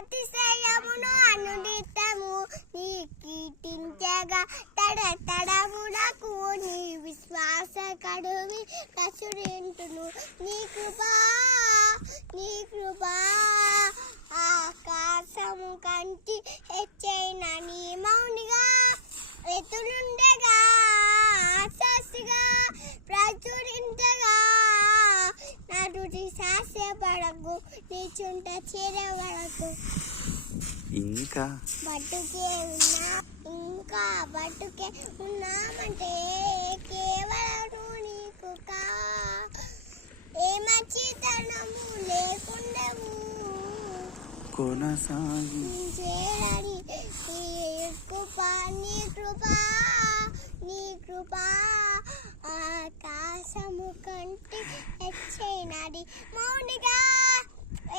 అతిశయమును అనుదితము నీ కీర్తించగా తడతడములకు నీ విశ్వాస కడువి ప్రచురింతును నీ కృపా ఆకాశము కంటి హెచ్చైన నీ మౌనిగా ఎతులుండగా ఆశాసిగా ప్రచురించగా నటుడి సాస్యపడకు నీ చుంట చేరవడకు ఇంకా బతుకే ఉన్నామంటే కేవలం నీకు ఏ మంచితనము లేకుండవు కొనసాగి నీ కృప ఆకాశము కంటి హెచ్చైనది మౌనిగా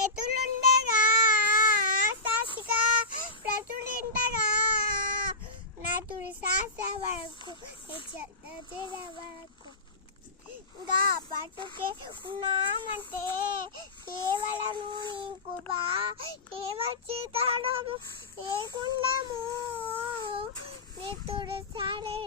ఎతులుండగా ఆశాసిగా ప్రచురించగా నటుడి శాస వరకు వరకు ఇంకా బతుకే ఉన్నామంటే కేవలం నీకు ఏ మంచితనము లేకుండము నితుడు సారే